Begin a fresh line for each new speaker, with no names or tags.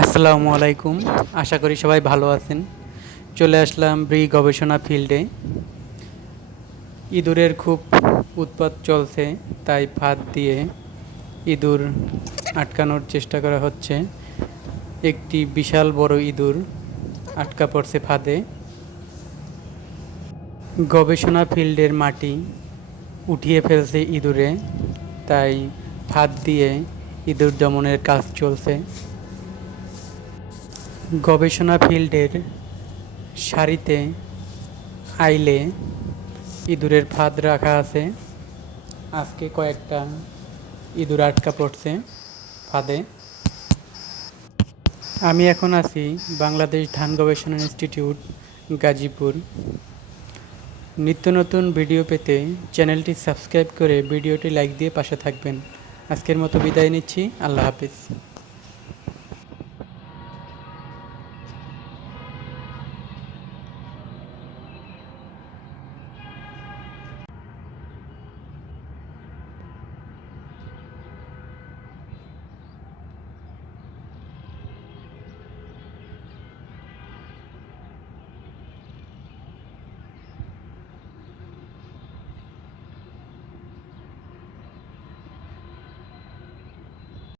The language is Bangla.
আসসালামু আলাইকুম। আশা করি সবাই ভালো আছেন। চলে আসলাম ব্রি গবেষণা ফিল্ডে। ইঁদুরের খুব উৎপাত চলছে, তাই ফাঁদ দিয়ে ইঁদুর আটকানোর চেষ্টা করা হচ্ছে। একটি বিশাল বড় ইঁদুর আটকা পড়ছে ফাঁদে। গবেষণা ফিল্ডের মাটি উঠিয়ে ফেলছে ইঁদুরে, তাই ফাঁদ দিয়ে ইঁদুর দমনের কাজ চলছে। গবেষণা ফিল্ডের সারিতে আইলে ইঁদুরের ফাঁদ রাখা আছে। আজকে কয়েকটা ইঁদুর আটকা পড়ছে ফাঁদে। আমি এখন আছি বাংলাদেশ ধান গবেষণা ইনস্টিটিউট, গাজীপুর। নিত্য নতুন ভিডিও পেতে চ্যানেলটি সাবস্ক্রাইব করে ভিডিওটি লাইক দিয়ে পাশে থাকবেন। আজকের মতো বিদায় নিচ্ছি। আল্লাহ হাফিজ।